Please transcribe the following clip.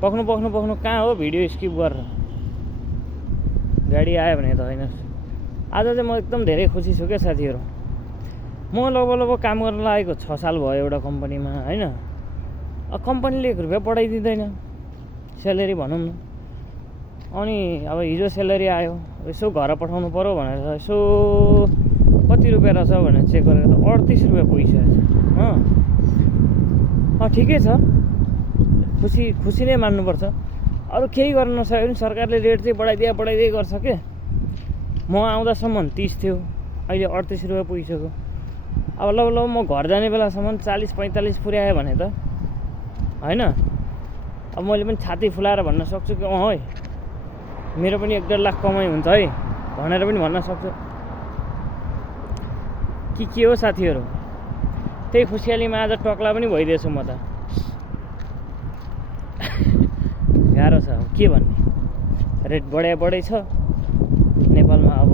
पख्नु कहाँ हो video skip गरेर गाडी आयो भने त होइन। आज चाहिँ म एकदम धेरै खुसी छु क्या साथीहरू। म लगभग काम गर्न लागेको 6 साल भयो एउटा कम्पनीमा होइन। कम्पनीले 1 रुपियाँ बढाइदिँदैन स्यालेरी भनौँ न। अनि अब हिजो स्यालेरी आयो, यसो घर पठाउनु पऱ्यो भनेर यसो कति रुपियाँ रहेछ भनेर चेक गरेर त 38 रुपियाँ पुगिसकेको छ। ठिकै छ, खुसी नै मान्नुपर्छ। अरू केही गर्न नसक्यो भने सरकारले रेट चाहिँ बढाइदिए गर्छ के। म आउँदासम्म 30 थियो, अहिले 38 रुपियाँ पुगिसक्यो। अब लगभग म घर जाने बेलासम्म 40-45 पुर्यायो भने त होइन, अब मैले पनि छाती फुलाएर भन्न सक्छु कि है मेरो पनि 1-1.5 लाख कमाइ हुन्छ है भनेर पनि भन्न सक्छु कि के हो साथीहरू। त्यही खुसियालीमा आज टक्ला पनि भइदिएछु म त। गाह्रो छ, अब के भन्ने। रेट बढै छ नेपालमा। अब